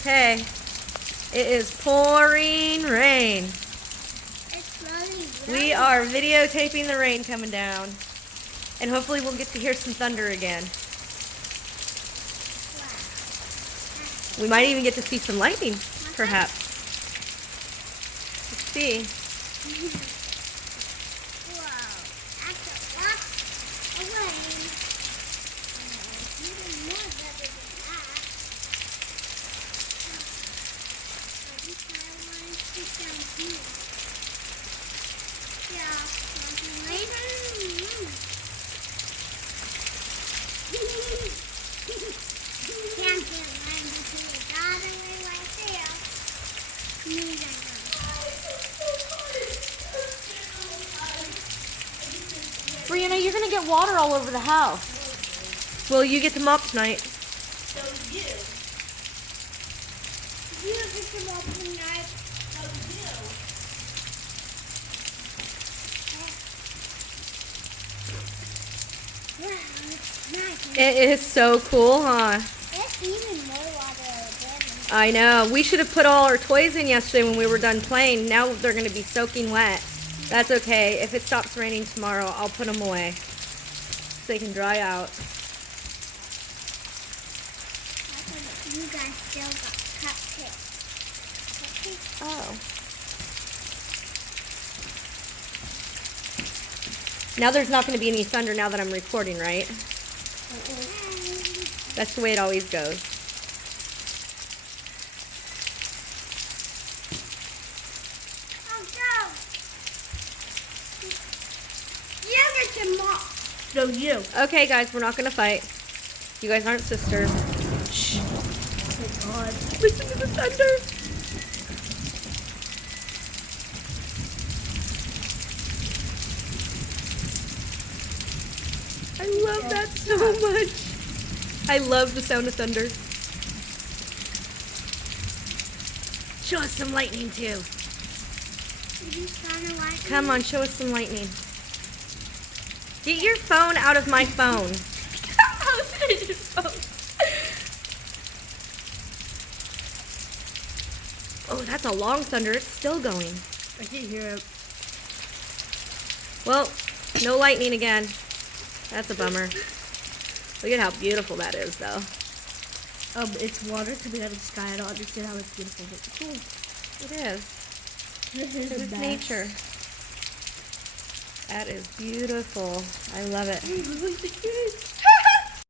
Okay. It is pouring rain. It's slowly We are videotaping the rain coming down. And hopefully we'll get to hear some thunder again. We might even get to see some lightning, perhaps. Let's see. Wow. That's a lot of rain. Even more better than that. I just might want to sit down here. Yeah. Want to later? Can't get rain because it's all the way right there. Brianna, you're going to get water all over the house. Well, you get to mop tonight. So you. You get to mop tonight. So you. Wow, it's nice. It is so cool, huh? It's even more water than I know. We should have put all our toys in yesterday when we were done playing. Now they're going to be soaking wet. That's okay. If it stops raining tomorrow, I'll put them away so they can dry out. You guys still got cupcakes. Oh. Now there's not going to be any thunder now that I'm recording, right? That's the way it always goes. Oh, go. You get to mop. So you. Okay, guys, we're not going to fight. You guys aren't sisters. Shh. Oh my God. Listen to the thunder. I love that so much. I love the sound of thunder. Show us some lightning too. Come on, show us some lightning. Get your phone out of my phone. Oh, that's a long thunder. It's still going. I can hear it. Well, no lightning again. That's a bummer. Look at how beautiful that is, though. It's water coming out of the sky. I don't understand how it's beautiful, but it's cool. It is. This is It's nature. That is beautiful. I love it. Look at the kids.